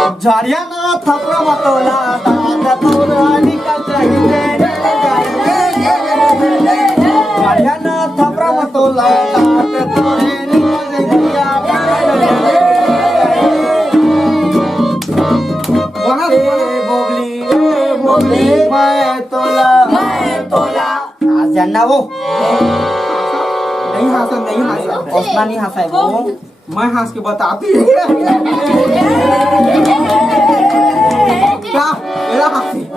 झाड़िया ना थपरा मतोला दादा तोरा निकल चाहिए झाड़िया ना थपरा मतोला दादा तोरे निकल चाहिए बोबली मैं तोला आज जानना वो नहीं हंसा उसना नहीं हंसा है वो मैं हंस के बताती क्या मेरा हंसी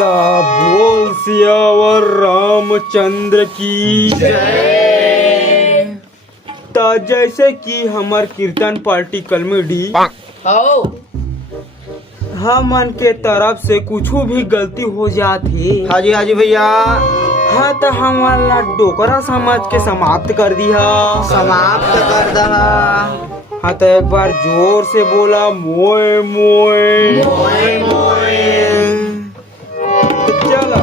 बोल सियावर रामचंद्र की जय। ता जैसे कि हमार कीर्तन पार्टी कॉमेडी हमन के तरफ से कुछ भी गलती हो जाती हाँ जी भैया हाँ तो हमारा डोकरा समझ के समाप्त कर दिया समाप्त कर दहा हाँ तो एक बार जोर से बोला मोए मोए मोए मोए चलो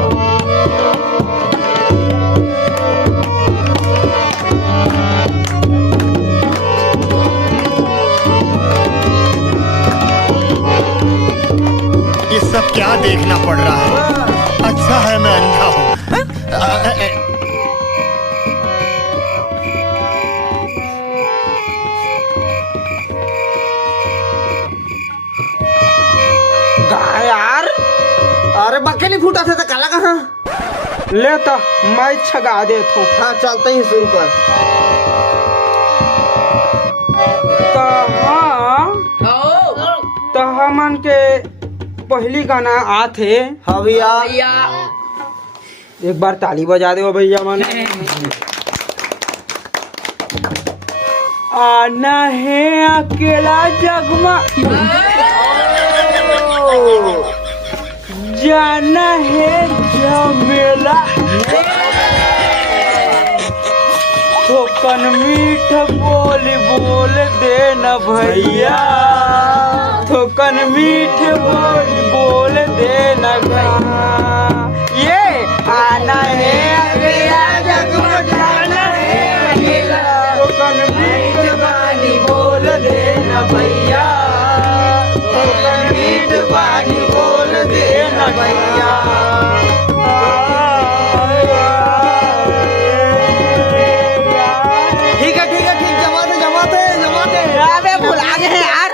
ये सब क्या देखना पड़ रहा है? अच्छा है मैं अंधा हूँ। यार अरे बक्के नहीं फूटा था तो काला कहाँ लेता मैं छगा दे तू हाँ चलते ही शुरू कर तो हमन के पहली गाना आथे हाँ भैया एक बार ताली बजा दो भैया मन आना है अकेला जगमा जाना है झमेला थोकन मीठ बोल देना भैया थोकन मीठ बोल देना ये आना है अकेला जगमा जाना है अकेला थोकन मीठ बानी बोल देना भैया थोकन मीठ बानी बोल देना भैया ठीक जमाते अबे भुला गए यार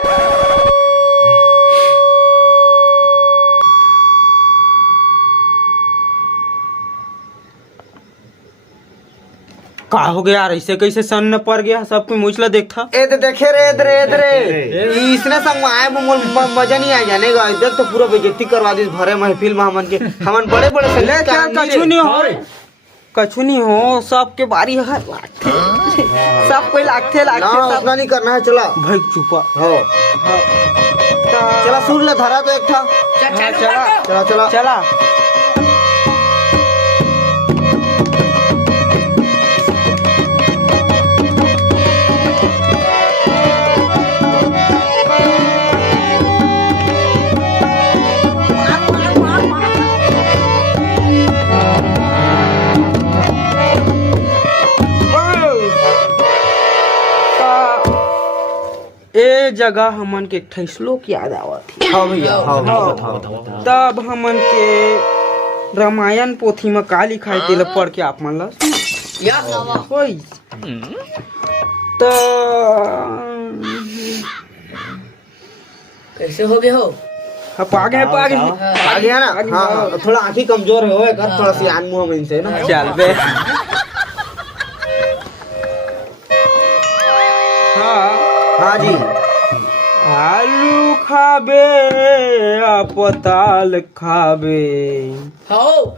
का हो गया यार ऐसे कैसे सन न पड़ गया सबको मुझला देखता ए तो देखे रे इसने संग आए मजा नहीं आ जाने का देख तो पूरा बेइज्जती करवा दी भरे महफिल में हमन के हमन बड़े कछु नहीं हो सबके बारी है सब कोई लागते ना उतना नहीं करना है चला भाई चुपा हो चला सुन ले धरा तो एक था चला ए जगह हमन के एक श्लोक याद आवत थी हाँ भैया तब हमन के रामायण पोथी में का लिखाई तेल पढ़ के आप मन ला होई तो कैसे हो गए हो पागे आ गया ना हाँ थोड़ा आँखी कमजोर है कर थोड़ा सी आन मुँह में इनसे ना चल बे हाँ हाँ जी। आलू खाबे पताल खाबे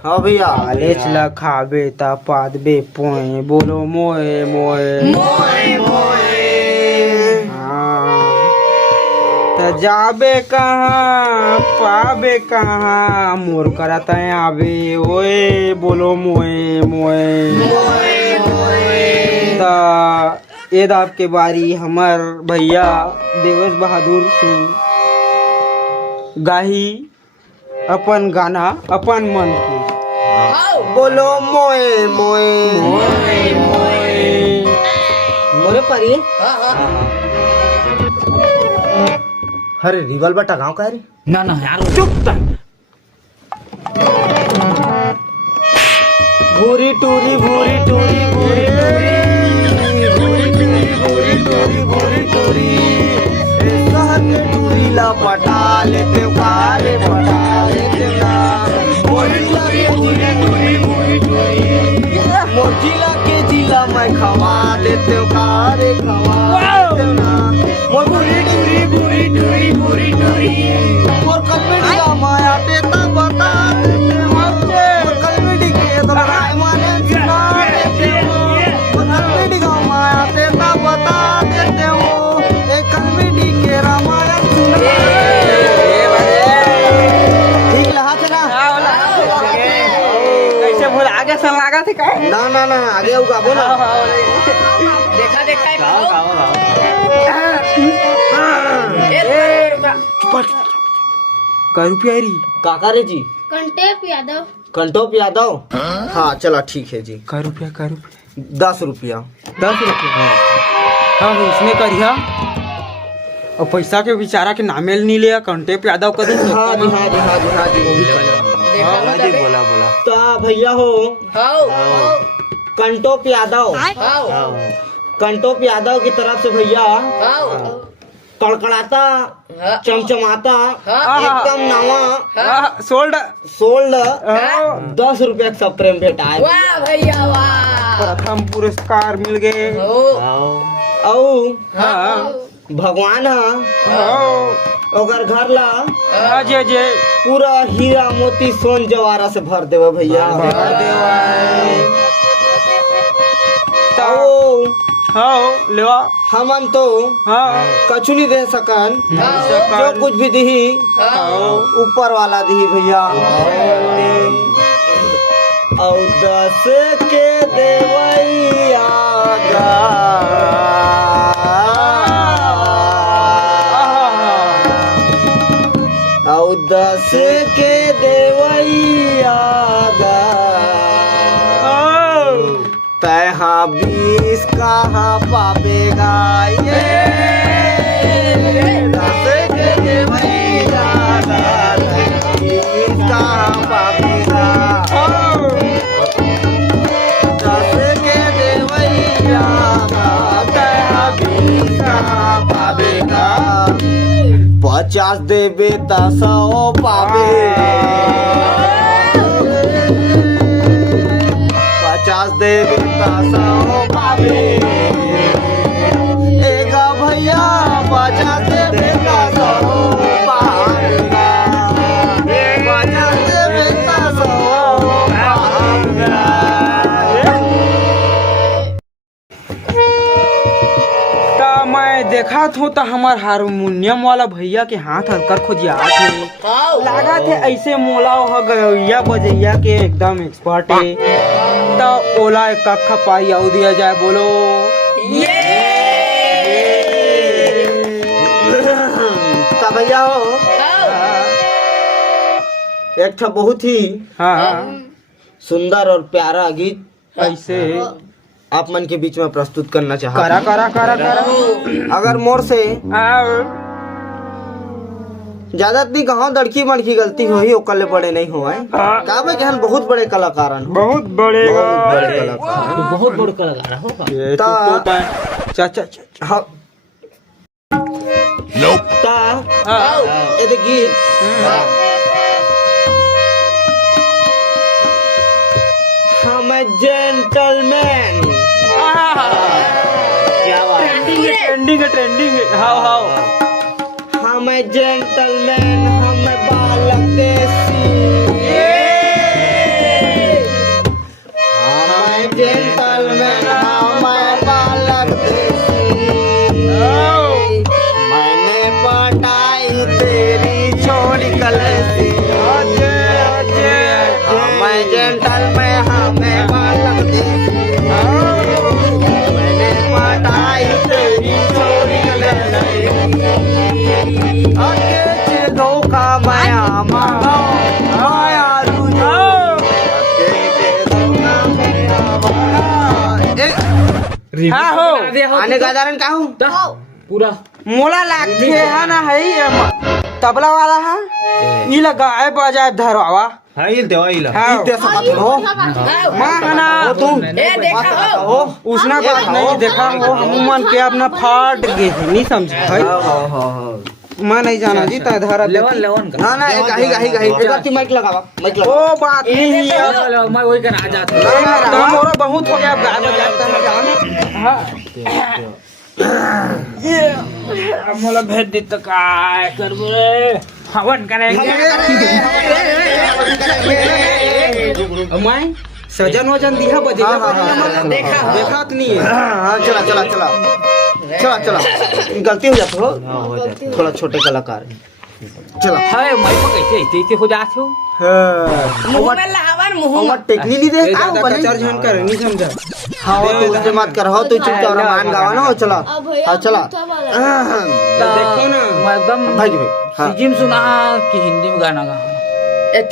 हाँ भैया। लेचला खाबे ता पादबे पोए बोलो मोए मोए हाँ त जाबे कहाँ पाबे कहाँ मोर करता आबे ओए बोलो मोए मोए ता ये आपके बारी हमार भैया देवेश बहादुर सिंह गाही अपन गाना अपन मन की बोलो मोए मोए मोरे परी। अरे रिवॉल्वर टगाओ का रे? ना ना यार चुप भूरी टूरी भूरी टूरी भूरी टूरी कहर के टूरी ला पटा लेते काले पटा लेते ना मोजिला के जिला मैं खवा देते कारे खवा देते ना मोर भूरी टूरी मोर कलमेडी का माया देता बता देते मोर कलमेडी के तो माने सुना देते हो मोर कलमेडी का माया देता बता देते हो एक कलमेडी के रामायण सुना ठीक लहा थे ना कैसे भूल आगे सन लगा थे का ना आगे उगा बोला देखा का रुपया री काका रे जी कंटोप यादव हाँ चला ठीक है जी का रुपया 10 रुपया 10 रुपया हाँ इसने करिया और पैसा के बेचारा के नामेल नहीं लिया कंटेप यादव कर हाँ जी बोला तो भैया हो कंटोप यादव की तरफ से भैया कड़कड़ाता चमचमाता एकदम नवा सोल्ड 10 रुपया का सब प्रेम भेटा है प्रथम पुरस्कार मिल गए भगवान अगर घर ला जे पूरा हीरा मोती सोन जवारा से भर देवा भैया हाँ लेवा हमन तो कछु नहीं दे सकन जो कुछ भी दी ऊपर वाला दी भैया और 10 के देवैया और 10 के देवैया तैहा 20 कहाँ पावेगा ये 10 के देवैया 20 कहाँ पावेगा 10 के देवैया तैहा 20 कहाँ पावेगा 50 देबे त 100 पावे 50 देबे त 100 पावे एगा भैया 50 देबे त 100 पावेगा 50 देबे त 100 पावेगा। मैं देखा था तो हमार हारमोनियम वाला भैया के हाथ हल्कर खोजिया थे लगा थे ऐसे मोला हो गया बजैया के एकदम एक्सपर्ट है तो ओला एक कखा पाई आउ दिया जाए बोलो तो भैया हो एक था बहुत ही सुंदर और प्यारा गीत ऐसे आप मन के बीच में प्रस्तुत करना चाहता करा अगर मोर से ज्यादा नहीं कहा दड़की मड़की गलती हो ही ओकले बड़े नहीं हुआ है काबे के हम बहुत बड़े कलाकार हैं बहुत बड़े कलाकार बहुत बड़े कलाकार हो चाचा हाँ ये गीत हम जेंटलमैन ट्रेंडिंग है हाउ हाउ हम जेंटलमैन हम बालक देसी हम जेंटलमैन हम बालक देसी मैंने पटाई तेरी छोरी कलसी हम जेंटलमैन हमें बालक देसी मैंने पटाई तेरी छोरी कलसी धोखा माया मांगो माया रुझो हाँ हो आने का कारण का हूँ पूरा मोला लागते है ना है तबला वाला है ये लगा है बजाय धरवा हाँ ये देवा इला हाँ दे सकत हो माँ है ना तुम देखा हो उसना बात नहीं देखा हो हम मन के अपना फाट गए नहीं समझे भाई मैं नहीं जाना जी ता धरा लेवन लेवन का ना ना एक ही एक बार माइक लगावा माइक लगा ओ बात नहीं है मैं वही कर आ जाता तो मोरा बहुत हो गया गा बजाता है जान हाँ ये अब मोला भेज दी तो काय करबो रे हवन करेंगे मैं सजन वजन दिया बजेला देखा तो नहीं है हाँ चला गलती हो जाता हो थोड़ा छोटे कलाकार चला है मैं को कैसे ऐसे हो जाते हो मुंह में लावन मुंह टेक्निक नहीं दे आओ बने चार जन कर नहीं समझा हाँ तो उससे मत कर हो तो चुपचाप रमान गावा ना चला हाँ चला देखो ना मैं एकदम भाई हाँ जिम सुना कि हिंदी में गाना गा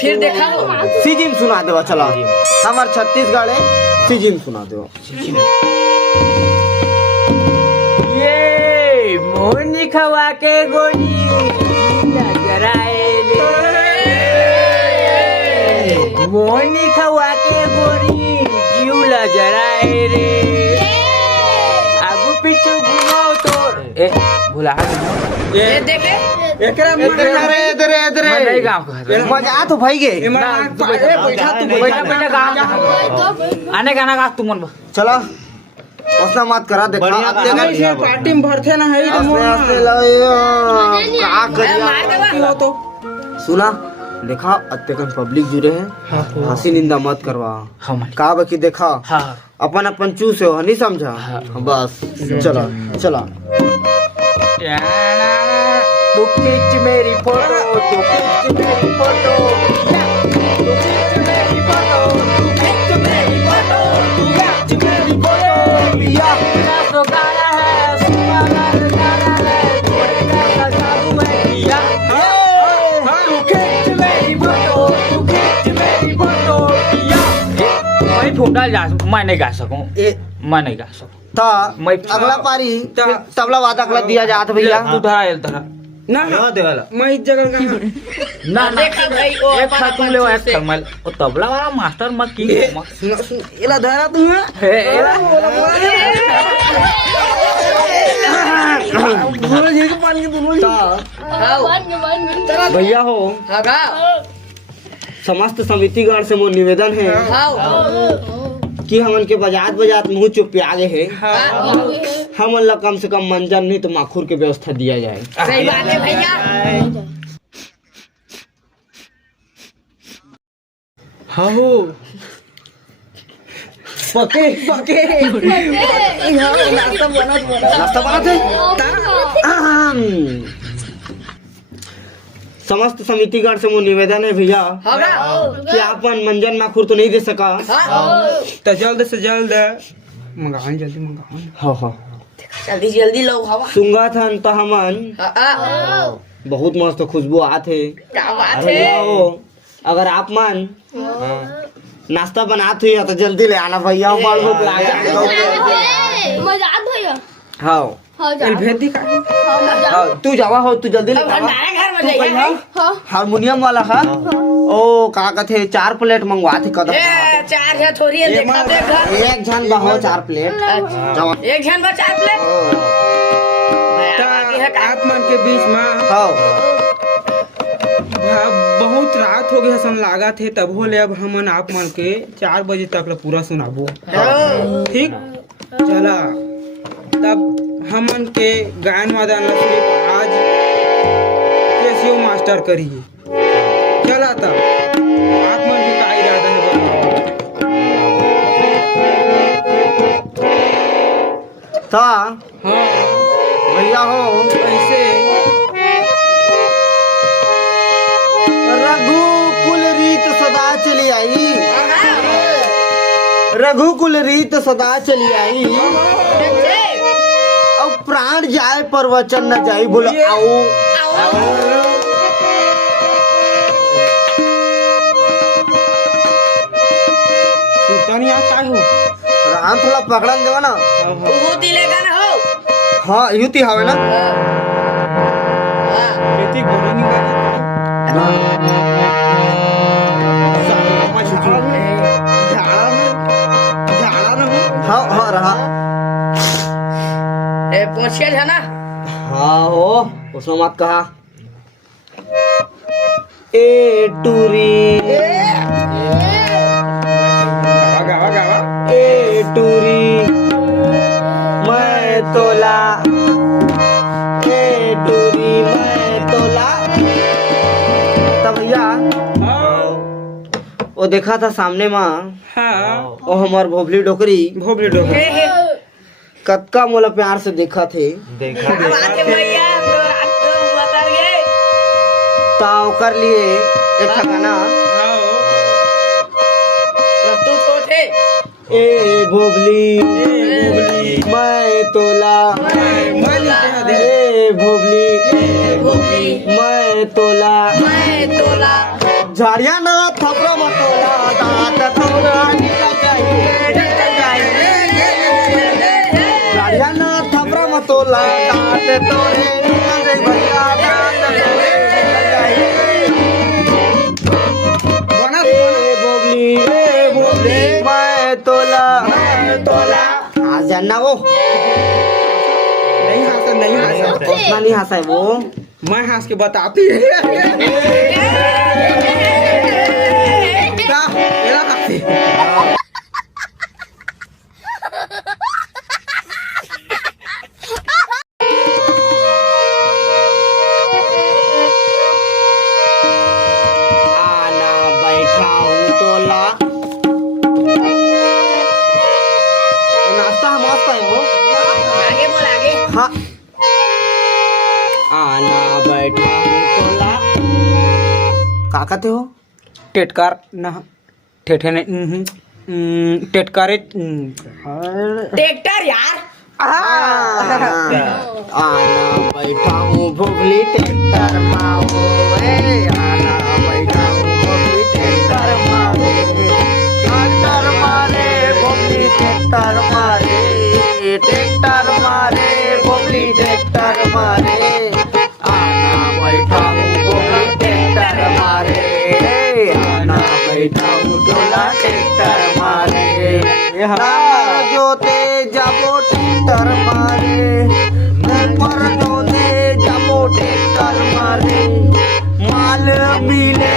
फिर देखा सीजिम सुना देवा चला हमार छत्तीसगढ़ है सीजिम सुना देवा ये मोहनी खवा के गोली मोहनी खवा के गोरी जीवला जराए रे आगू पीछे घुमाओ तो ए भुला ये देखे एकरा इधर मैं नहीं गाँव का मजा तो भाई गे बैठा तू बैठा बैठा गाँव आने गाना गा तू मन चला उसना मत करा देखा अब देखा से पार्टी में भरते ना है का करिया तो सुना देखा अत्यकन पब्लिक जुड़े हैं हंसी निंदा मत करवा हम का बकी देखा हाँ अपन अपन चूस हो नहीं समझा बस चला चला तू खींच मेरी फोटो तू खींच मेरी फोटो तू खींच मेरी फोटो तू खींच मेरी फोटो तू खींच मेरी फोटो पिया तो गाना है सुहाना गाना है थोड़े का जादू है पिया तू खींच मेरी फोटो तू खींच मेरी फोटो पिया मैं फोटा जा मैं नहीं गा सकूं मैं नहीं गा सकूं था मैं अगला पारी तबला वादा अगला दिया जात भैया तू धरा धरा ना देवाला मैं इस जगह का ना देखा भाई ओ एक खातू ले एक कमल ओ तबला वाला मास्टर मत की इला धरा तू है दोनों जी के पानी के दोनों भैया हो समस्त समितिगण से मोर निवेदन है कि हमन के बजात मुंह चुप पे आगे है हमन ला कम से कम मंजन नहीं तो माखूर के व्यवस्था दिया जाए सही बात है भैया हाँ हो पके नाश्ता बना थे समस्त समितिगण से मोर निवेदन है भैया कि आपन मंजन माखूर तो नहीं दे सका तो जल्द से जल्द मंगावन जल्दी मंगावन हाँ जल्दी लो हवा सुंगा था तो हमन बहुत मस्त खुशबू आते क्या बात भैया हो अगर आप मन नाश्ता बनाते हुई तो जल्दी ले आना भैया हमारे भूख लगा मजाक भैया हाँ भेज दी का तू जावा हो तू जल्दी ले आवा। घर में तू कहिया हारमोनियम वाला है ओ का कहते 4 प्लेट मंगवा थे कदम चार है थोड़ी है देखा देखा एक जन बहो 4 प्लेट जावा एक जन का 4 प्लेट आप मन के बीच में हाँ बहुत रात हो गया सन लागा थे तब हो ले अब हमन आप मन के 4 बजे तक पूरा सुनाबो ठीक चला तब हमन के गायन वादन ला सिर्फ आज कैसियो मास्टर करिए चला था आप मन के का इरादा है बताओ। था हाँ भैया हो कैसे रघुकुल रीत सदा चली आई, रघुकुल रीत सदा चली आई, अब प्राण जाए पर वचन न जाई, बोलो आओ। सुल्तानिया का हो राम थोड़ा पकड़न देवा ना। हाँ युति हवे ना। खेती बोले नहीं हाँ हाँ रहा। है ना हाँ हो उसमें मत कहा। ए टूरी गावा गावा ए टूरी मैं तोला, ए टूरी मैं तोला। तब भैया वो देखा था सामने माँ, हाँ वो हमार भोबली डोकरी भोबली डोकर कतका मोला प्यार से देखा थे ताव कर लिए एक ठकाना। ए भोबली मैं तोला, ए भोबली मैं तोला, झाड़िया ना थपरा मतोला, दांत थोड़ा नीला जाए, झाड़िया ना थपरा मतोला, दांत तोड़े नीला जाए भैया, दांत तोड़े नीला जाए। ए भोबली मैं तोला, आ जाना वो नहीं हंसा उतना नहीं हंसा है वो। मैं हंस के बताती है मेरा हंसी आना बैठा हूँ तोला, नाश्ता मस्त है वो। हाँ आना बैठा हूँ तोला, का कहते हो? टेटकार ना ठेठे ने टेटकारे ट्रैक्टर यार आना बैठा हूँ भोगली ट्रैक्टर माओ, आना बैठा हूँ भोगली ट्रैक्टर मारे, ट्रैक्टर मारे भोगली ट्रैक्टर मारे, ट्रैक्टर मारे भोगली ट्रैक्टर मारे, आना बैठा हूँ भोगली ट्रैक्टर मारे, आना बैठा हूँ डोला ट्रैक्टर मारे, जोते जाबो ट्रैक्टर मारे, ऊपर जोते जाबो ट्रैक्टर मारे, माल मिले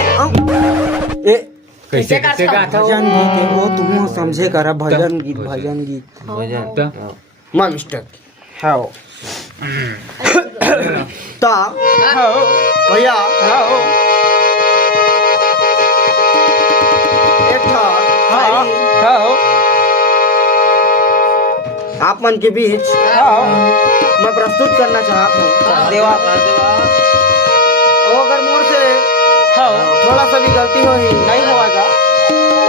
कैसे गाता भजन गीत है वो तुम समझे करा भजन गीत मां मिस्टर हाँ ता भैया एक था आप मन के बीच मैं प्रस्तुत करना चाहता हूँ। देवा अगर मोर से थोड़ा सा भी गलती हो ही नहीं होगा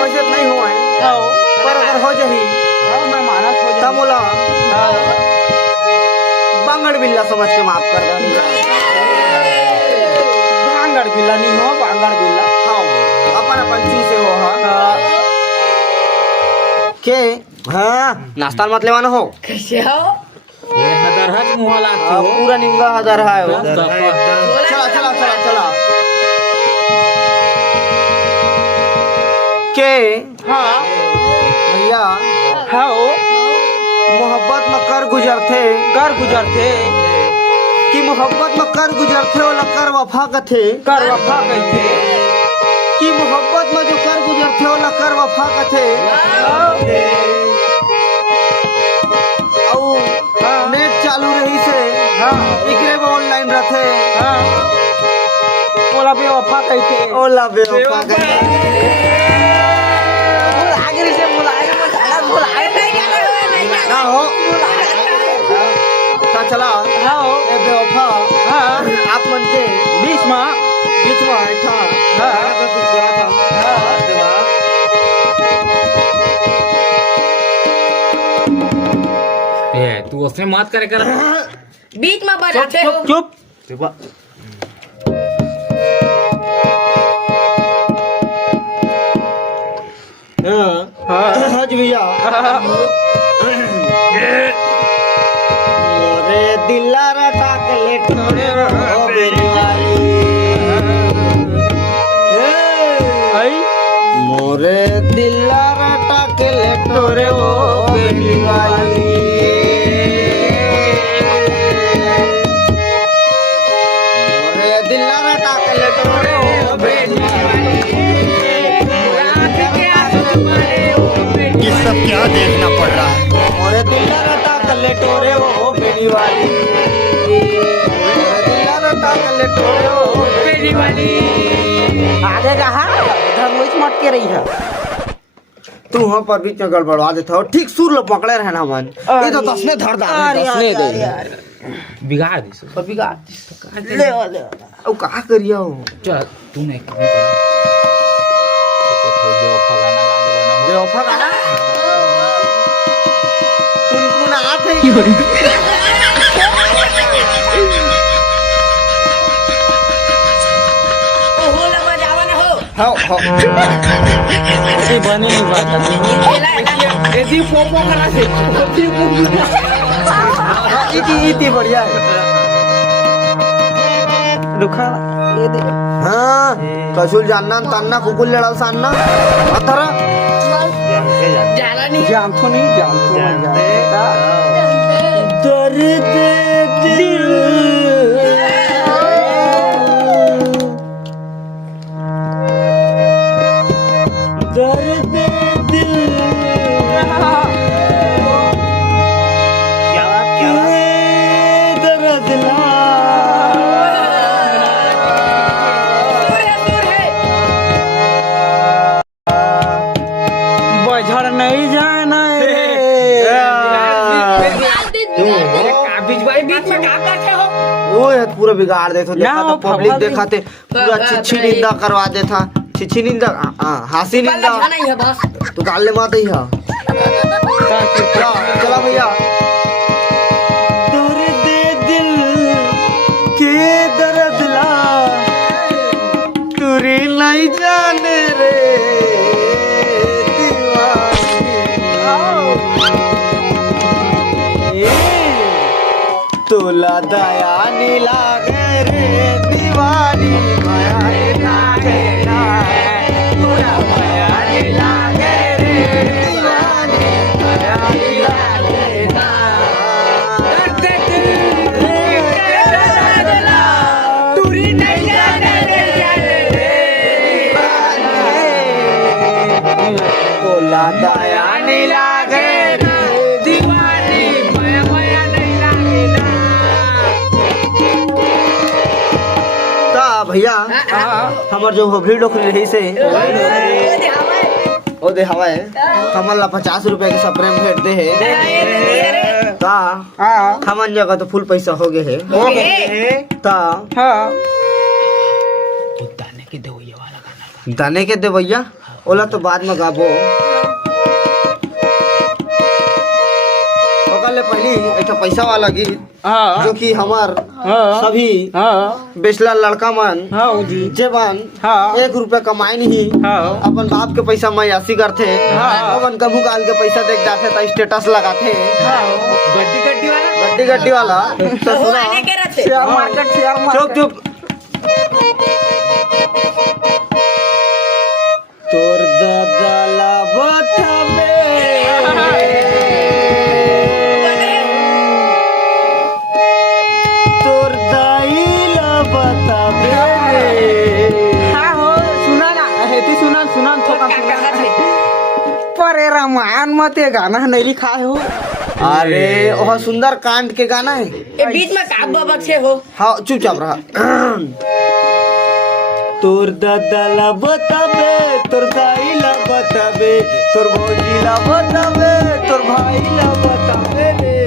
वैसे नहीं हुआ है, पर अगर हो जाही मैं मानस हो तब बोला बांगड़ बिल्ला समझ के माफ कर देनी। बांगड़ बिल्ला नहीं हो बांगड़ बिल्ला हाँ अपन अपन चू से हो के हाँ नाश्ता मत लेवाना हो कैसे हो ये हदरहत मुहला पूरा निम्बा हदर है वो। चला चला चला चला के हाँ भैया हाँ मोहब्बत में कर गुजरते कि मोहब्बत में कर गुजरते वाला कर वफा कथे कर वफा कहते कि मोहब्बत में जो कर गुजरते वाला कर वफा कथे नेट चालू चालू रही से हाँ इकरे में ऑनलाइन रथे हाँ बोला बेवफा कैसे ओला बेवफा का आगे से ना हो ता चला हाँ ए बेवफा हाँ आप मन के बीच में ऐठा हाँ। तो कुछ करा था हाँ। देवा तू उसमें मत करे कर बीच में बजाते हो चुप देवा हाँ जी भैया मोरे दिला रटा के ले ठोरे हो बेरी वाली आई मोरे दिला रटा के ले ठोरे हो बेरी वाली मोरे दिला रटा के ले ठोरे हो बेरी वाली ये सब क्या देखना पड़ रहा है। मोरे दिला रटा के ले ठोरे हो बेरी वाली मोरे दिला रटा के ले ठोरे हो बेरी वाली आगे कहा इधर मुझ मत के रही है तू वहाँ पर बीच में गड़बड़वा देता हो ठीक सुर लो पकड़े रहना मन ये तो दसने धर दसने दे बिगाड़ दी सो बिगाड़ ले ले अब कहा करिया हो चल तूने काम करा बेवफा गाना कुन आत है हो लगा जावा ना हो हाँ ये बने नहीं बात ऐसी पोपो करा से इतनी बढ़िया है रुखा ये दे हाँ कसूल जानना तन्ना कुकुल लड़ा सानना अथरा जाला नहीं जान तो नहीं जान तो मैं जानता दर्द दिल दर्द दिल क्या दर्द ला बजड़ नहीं जाना रे बीच में क्या करते हो वो है पूरा बिगाड़ देते देखा ना, तो वो पब्लिक फवादी- देखा थे पूरा छिछी निंदा करवा दे था छिछी निंदा हासी निंदा नहीं है बस तू काले मात ही है चला भैया दर्द दिल के दर्द ला तुरी नहीं जाने रे तोला दया नी लागे रे दीवानी माया नी लागे ना तोला दया नी लागे रे दीवानी माया नी लागे ना दूरी नहीं जाने तोला दया नी लागे रे दीवानी माया माया नहीं लागे ना ता भैया हमर जो होभरी डोकरी रही से ओ दे हवा है हमन ला 50 रुपए के स्प्रे में भेट दे है ता हाँ हमन जगह तो फुल पैसा हो गए है ता हाँ दाने के दवाइया वाला गाना दाने के दे भैया ओला तो बाद में गाबो ओकले पहली एक पैसा वाला गीत हाँ जो कि हमार हाँ सभी हाँ बेचला लड़का मन हाँ जी जेबन हाँ 1 रुपया कमाई नहीं हाँ अपन बाप के पैसा मयासी करथे हाँ। अपन कभू काल के पैसा देख जाथे तो स्टेटस लगाथे गड्डी गड्डी वाला गड्डी गड्डी वाला तो सुना के रहते शेयर मार्केट शेयर चुप चुप तोर दादा बता तोर दाई ला बता हाँ हो सुना ना हेती सुना सुना थोका सुना पर रामायण में ते गाना नहीं लिखा है हो अरे वह सुंदर कांड के गाना है। ये बीच में का बबक से हो हाँ चुपचाप रहा। तोर दादा ला बताबे, तोर दाई ला बताबे, तोर भौजी ला बताबे, तोर भाई ला बताबे रे।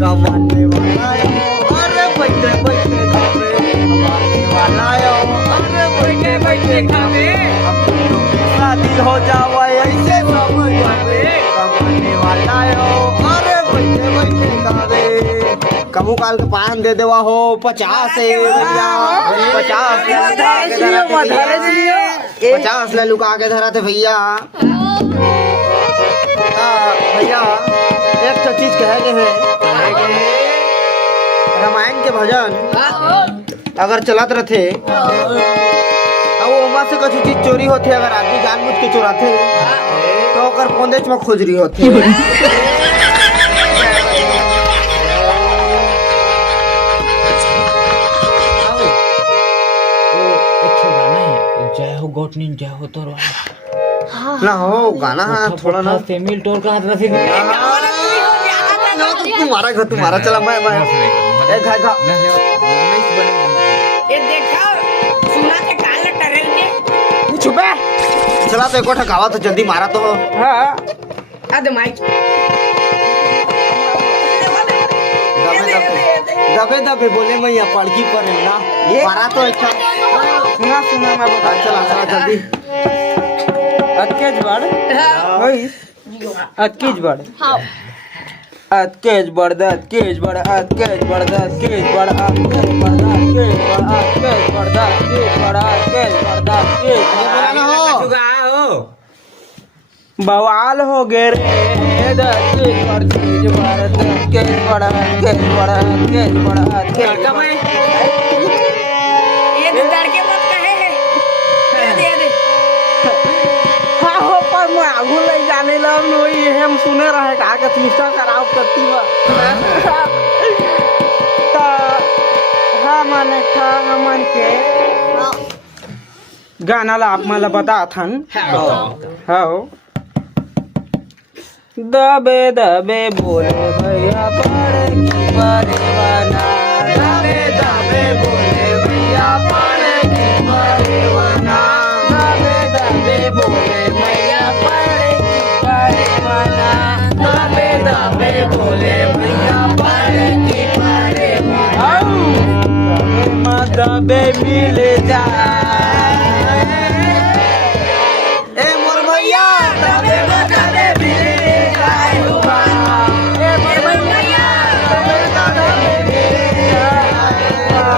कमाने वाला यो, अरे बैठे बैठे खावे, कमाने वाला यो, अरे बैठे बैठे खावे। अब दोनों की शादी हो जावे ऐसे सब जावे। कमाने वाला यो, अरे बैठे बैठे खावे। कमू काल के पान दे देवा हो 50 है भैया, 50 ले लुका के धरा थे भैया। भैया एक तो चीज कहे है, रामायण के भजन अगर चलत रहते और वहाँ से कुछ चीज चोरी होती, अगर आदमी जानबूझ के चोराते तो अगर पोंदेच में खोजरी होती। जय हो गोटनी जय हो तो ना हो गाना थोड़ा ना सेमिल टोर का हाथ रखे तुम्हारा चला मैं ये देखा सुना के काला टरेल के चुपे चला तो एक गावा तो जल्दी मारा तो हो। हाँ अद माइक दबे दबे बोले मैं यहाँ पड़की पर है ना, मारा तो अच्छा सुना सुना मैं बता चला चला जल्दी। अतकेज बड़ होई अतकेज बड़ अतकेज बड़ अतकेज बड़ अतकेज बड़ अतकेज बड़ अतकेज बड़ अतकेज बड़ अतकेज बड़ अतकेज बड़ अतकेज बड़ बवाल हो गे रे अतकेज बड़ अतकेज बड़ अतकेज बड़ अतकेज बड़ अतकेज बड़ ये तो लड़के मत कहे दे दे हाँ हो पर मैं आगू ले जाने लग नोई हम सुने रहे का के निष्ठा कराव करती बा ता हमन था हमन के गाना ला आप मला बता थन हाँ दबे दबे बोले भैया पड़े की परवाना दबे दबे बोले भैया पड़े की परवाना दबे दबे बोले भैया पड़े की परवाना दबे दबे बोले भैया पड़े की परवाना दबे मत दबे मिल जाए ए मोर भैया दबे मत दबे मिल जाए हुआ, ए मोर भैया दबे मत दबे मिल जाए हुआ।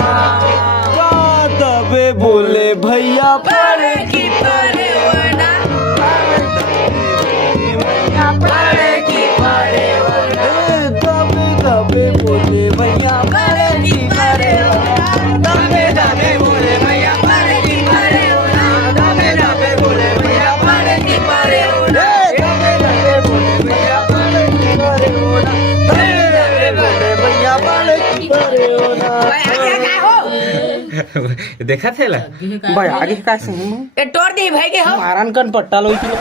दबे बोले भैया पड़े की परवाना पड़े की परवाना, दबे दबे बोले भैया पड़े की परवाना, दबे दबे बोले भैया पड़े की परवाना, दबे दबे बोले भैया पड़े की परवाना, दबे दबे बोले भैया पड़े की परवाना, दबे दबे बोले भैया पड़े की परवाना। आगे का हो देखा थे ला भाई आगे का से ये तोड़ दी भाई के हो मारन कन पट्टा लोई किलो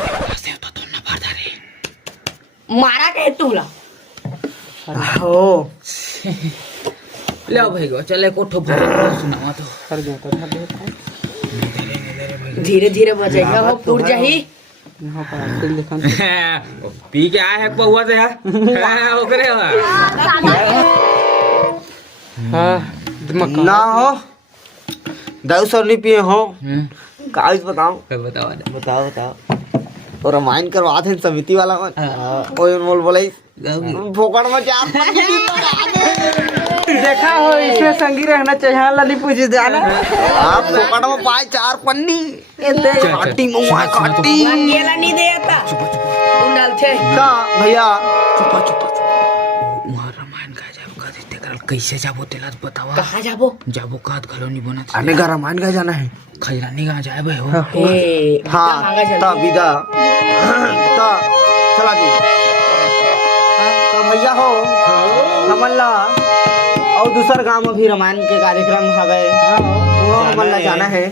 मारा के तूला हो ले भाई गो चले कोठो भरे सुनावा तो कर गया तो धीरे धीरे बजाइए हो पुर जाही यहां पर दिल देखन पी के आए है पहुआ से हां ओकरे हां दिमाग ना हो 200 नहीं पिए हो कागज बताओ बताओ और रामायण करवा थे समिति वाला मन ओए मोल बोले फोकड़ में चार देखा हो इसमें संगी रहना चाहिए लली पूछे जाना आप फोकड़ में पाए 4 पन्नी काटी मुआ काटी अकेला नहीं देता उंडल थे का भैया वहां रामायण का जाबो का देते करल कैसे जाबो तेला बतावा कहां जाबो जाबो काद घलो नहीं बनत आने का रामायण का जाना है खजरानी कहां जाए भाई हो ए हाँ ता विदा ता चला जी तो भैया हो हमला और दूसर गांव में भी रामायण के कार्यक्रम हवे वो हमला जाना है